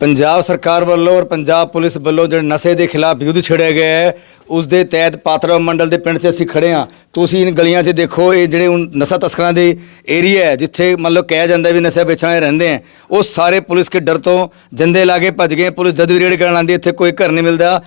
ਪੰਜਾਬ ਸਰਕਾਰ ਵੱਲੋਂ ਔਰ ਪੰਜਾਬ ਪੁਲਿਸ ਵੱਲੋਂ ਜਿਹੜੇ ਨਸ਼ੇ ਦੇ ਖਿਲਾਫ ਯੁੱਧ ਛੇੜਿਆ ਗਿਆ ਹੈ, ਉਸ ਦੇ ਤਹਿਤ ਪਾਤਰਾ ਮੰਡਲ ਦੇ ਪਿੰਡ 'ਚ ਅਸੀਂ ਖੜੇ ਹਾਂ। ਤੁਸੀਂ ਇਨ ਗਲੀਆਂ 'ਚ ਦੇਖੋ, ਇਹ ਜਿਹੜੇ ਹੁਣ ਨਸ਼ਾ ਤਸਕਰਾਂ ਦੇ ਏਰੀਆ ਹੈ, ਜਿੱਥੇ ਮੰਨ ਲਓ ਕਿਹਾ ਜਾਂਦਾ ਵੀ ਨਸ਼ਾ ਵੇਚਣ ਵਾਲੇ ਰਹਿੰਦੇ ਹੈ, ਉਹ ਸਾਰੇ ਪੁਲਿਸ ਕੇ ਡਰ ਤੋਂ ਜੰਦੇ ਲਾਗੇ ਭੱਜ ਗਏ ਪੁਲਿਸ ਜਦ ਵੀ ਰੇਡ ਕਰਨ ਆਉਂਦੀ ਇੱਥੇ ਕੋਈ ਘਰ ਨਹੀਂ ਮਿਲਦਾ।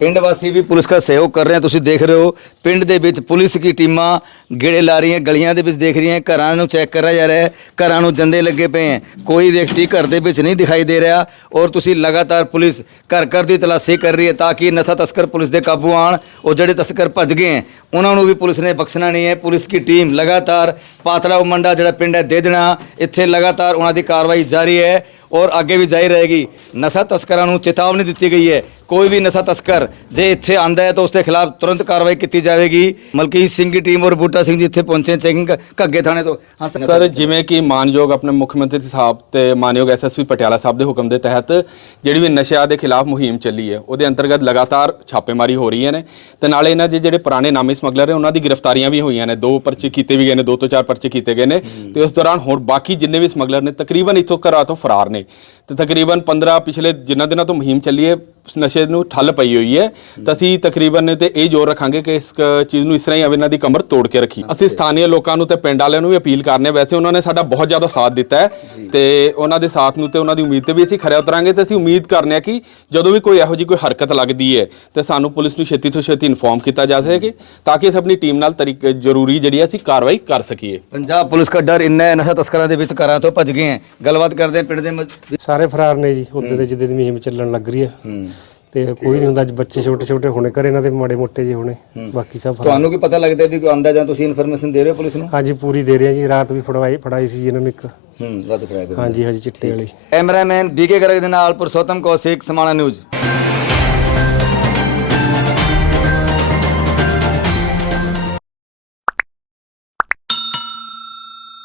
ਪਿੰਡ ਵਾਸੀ ਵੀ ਪੁਲਿਸ ਦਾ ਸਹਿਯੋਗ ਕਰ ਰਹੇ ਹਨ ਤੁਸੀਂ ਦੇਖ ਰਹੇ ਹੋ, ਪਿੰਡ ਦੇ ਵਿੱਚ ਪੁਲਿਸ ਕੀ ਟੀਮਾਂ ਗੇੜੇ ਲਾ ਰਹੀਆਂ, ਗਲੀਆਂ ਦੇ ਵਿੱਚ ਦੇਖ ਰਹੀਆਂ, ਘਰਾਂ ਨੂੰ ਚੈੱਕ ਕਰਿਆ ਜਾ ਰਿਹਾ ਹੈ, ਘਰਾਂ ਨੂੰ ਜੰਦੇ ਲੱਗੇ ਪਏ ਹੈ। ਕੋਈ ਵਿਅਕਤੀ ਘਰ ਦੇ ਵਿੱਚ ਨਹੀਂ ਦਿਖਾਈ ਦੇ ਰਿਹਾ ਔਰ ਤੁਸੀਂ ਲਗਾਤਾਰ ਪੁਲਿਸ ਘਰ ਘਰ ਦੀ ਤਲਾਸ਼ੀ ਕਰ ਰਹੀ ਹੈ ਤਾਂ ਕਿ ਨਸ਼ਾ ਤਸਕਰ ਪੁਲਿਸ ਦੇ ਕਾਬੂ ਆਣ ਉਹ ਜਿਹੜੇ ਤਸਕਰ ਭੱਜ ਗਏ ਹੈ, ਉਹਨਾਂ ਨੂੰ ਵੀ ਪੁਲਿਸ ਨੇ ਬਖਸ਼ਣਾ ਨਹੀਂ ਹੈ। ਪੁਲਿਸ ਕੀ ਟੀਮ ਲਗਾਤਾਰ ਪਾਤਲਾ ਮੰਡਾ ਜਿਹੜਾ ਪਿੰਡ ਹੈ ਦੇ ਦੇਣਾ ਇੱਥੇ ਲਗਾਤਾਰ ਉਹਨਾਂ ਦੀ ਕਾਰਵਾਈ ਜਾਰੀ ਹੈ ਔਰ ਅੱਗੇ ਵੀ ਜਾਰੀ ਰਹੇਗੀ। ਨਸ਼ਾ ਤਸਕਰਾਂ ਨੂੰ ਚੇਤਾਵਨੀ ਦਿੱਤੀ ਗਈ ਹੈ। ਕੋਈ ਵੀ ਨਸ਼ਾ ਤਸਕਰ ਜੇ ਇੱਥੇ ਆਂਦਾ ਹੈ ਤਾਂ ਉਸ ਦੇ ਖਿਲਾਫ ਤੁਰੰਤ ਕਾਰਵਾਈ ਕੀਤੀ ਜਾਵੇਗੀ। ਮਲਕੀਤ ਸਿੰਘ ਦੀ ਟੀਮ ਔਰ ਬੂਟਾ ਸਿੰਘ ਜੀ ਇੱਥੇ ਪਹੁੰਚੇ ਚੈਕਿੰਗ ਘੱਗੇ ਥਾਣੇ ਤੋਂ। ਹਾਂ, ਸਰ। ਜਿਵੇਂ ਕਿ ਮਾਨਯੋਗ ਆਪਣੇ ਮੁੱਖ ਮੰਤਰੀ ਸਾਹਿਬ ਤੇ ਮਾਨਯੋਗ ਐਸਐਸਪੀ ਪਟਿਆਲਾ ਸਾਹਿਬ ਦੇ ਹੁਕਮ ਦੇ ਤਹਿਤ ਜਿਹੜੀ ਵੀ ਨਸ਼ਿਆਂ ਦੇ ਖਿਲਾਫ ਮੁਹਿੰਮ ਚੱਲੀ ਹੈ, ਉਹਦੇ ਅੰਤਰਗਤ ਲਗਾਤਾਰ ਛਾਪੇਮਾਰੀ ਹੋ ਰਹੀਆਂ ਨੇ ਤੇ ਨਾਲੇ ਇਹਨਾਂ ਦੇ ਜਿਹੜੇ ਪੁਰਾਣੇ ਨਾਮੀ ਸਮਗਲਰ ਨੇ, ਉਹਨਾਂ ਦੀ ਗ੍ਰਿਫਤਾਰੀਆਂ ਵੀ ਹੋਈਆਂ ਨੇ। ਦੋ ਪਰਚੇ ਕੀਤੇ ਵੀ ਗਏ ਨੇ, ਦੋ ਤੋਂ ਚਾਰ ਪਰਚੇ ਕੀਤੇ ਗਏ ਨੇ ਤੇ ਉਸ ਦੌਰਾਨ ਹੋਰ ਬਾਕੀ ਜਿੰਨੇ ਵੀ ਸਮਗਲਰ ਨੇ ਤਕਰੀਬਨ ਇੱਥੋਂ ਘਰਾਂ ਤੋਂ ਫਰਾਰ ਨੇ। ਤੇ ਤਕਰੀਬਨ 15 ਪਿਛਲੇ ਜਿੰਨਾਂ ਦਿਨਾਂ ਤੋਂ ਮੁਹਿੰਮ ਚੱਲੀ ਹੈ ਉਸ ਨਸ਼ੇ ਨੂੰ ਠੱਲ ਪਈ ਹੋਈ ਹੈ। ਤਾਂ ਅਸੀਂ ਤਕਰੀਬਨ ਤੇ ਇਹ ਜ਼ੋਰ ਰੱਖਾਂਗੇ ਕਿ ਇਸ ਕ- ਚੀਜ਼ ਨੂੰ ਇਸ ਤਰ੍ਹਾਂ ਹੀ ਇਹਨਾਂ ਦੀ ਕਮਰ ਤੋੜ ਕੇ ਰੱਖੀ। ਅਸੀਂ ਸਥਾਨੀय ਲੋਕਾਂ ਨੂੰ ਤੇ ਪਿੰਡ ਵਾਲਿਆਂ ਨੂੰ ਵੀ ਅਪੀਲ ਕਰਨੇ ਵੈਸੇ ਉਹਨਾਂ ਨੇ ਸਾਡਾ ਬਹੁਤ ਜ਼ਿਆਦਾ ਸਾਥ ਦਿੱਤਾ ਹੈ ਤੇ ਉਹਨਾਂ ਦੇ ਸਾਥ ਨੂੰ ਤੇ ਉਹਨਾਂ ਦੀ ਉਮੀਦ ਤੇ ਵੀ ਅਸੀਂ ਖਰੇ ਉਤਰਾਂਗੇ ਤੇ ਅਸੀਂ ਉਮੀਦ ਕਰਨੇ ਆ ਕਿ ਜਦੋਂ ਵੀ ਕੋਈ ਇਹੋ ਜਿਹੀ ਕੋਈ ਹਰਕਤ ਲੱਗਦੀ ਹੈ ਤੇ ਸਾਨੂੰ ਪੁਲਿਸ ਨੂੰ ਛੇਤੀ ਤੋਂ ਛੇਤੀ ਇਨਫੋਰਮ ਕੀਤਾ ਜਾ ਸਕੇ ਤਾਂ ਕਿ ਅਸੀਂ ਆਪਣੀ ਟੀਮ ਨਾਲ ਤਰੀਕੇ ਜ਼ਰੂਰੀ ਜਿਹੜੀ ਹੈ ਅਸੀਂ ਕਾਰਵਾਈ ਕਰ ਸਕੀਏ। ਪੰਜਾਬ ਪੁਲਿਸ ਦਾ ਡਰ ਇੰਨਾ ਹੈ ਨਸ਼ਾ ਤਸਕਰਾਂ ਦੇ ਵਿੱਚ ਘਰਾਂ ਤੋਂ ਭੱਜ ਗਏ ਹੈ। ਗੱਲਬਾਤ ਕਰਦੇ ਹਾਂ ਪਿੰਡ ਦੇ ਸਾਰੇ ਫਰਾਰ ਨੇ ਜੀ ਉੱਤੇ ਦੇ ਜਿੱਦੇ ਦੀ ਮੁਹਿੰਮ ਚੱਲਣ ਲੱਗ ਰਹੀ ਹੈ। ਤੇ ਕੋਈ ਨਹੀਂ ਹੁੰਦਾ ਅੱਜ ਬੱਚੇ ਛੋਟੇ ਛੋਟੇ ਹੋਣੇ ਘਰੇ ਇਹਨਾਂ ਦੇ ਮਾੜੇ ਮੋਟੇ ਜਿਹੇ ਹੋਣੇ ਬਾਕੀ ਸਭ ਫਰਾਰ। ਤੁਹਾਨੂੰ ਕੀ ਪਤਾ ਲੱਗਦਾ ਵੀ ਕੋਈ ਆਂਦਾ ਜਾਂ ਤੁਸੀਂ ਇਨਫੋਰਮੇਸ਼ਨ ਦੇ ਰਹੇ ਹੋ ਪੁਲਿਸ ਨੂੰ? ਹਾਂਜੀ ਪੂਰੀ ਦੇ ਰਹੇ ਆ ਜੀ ਰਾਤ ਵੀ ਫੜਵਾਈ ਫੜਾਈ ਸੀ ਜੀ ਇਹਨਾਂ ਨੂੰ ਇੱਕ। ਹੂੰ ਰੱਦ ਕਰਾਇਆ ਹਾਂਜੀ ਹਾਂਜੀ ਚਿੱਟੇ ਵਾਲੀ। ਕੈਮਰਾਮੈਨ ਬੀਕੇ ਗਰਗ ਦੇ ਨਾਲ ਪੁਰਸ਼ੋਤਮ ਕੌਸ਼ਿਕ ਸਮਾਣਾ ਨਿਊਜ਼।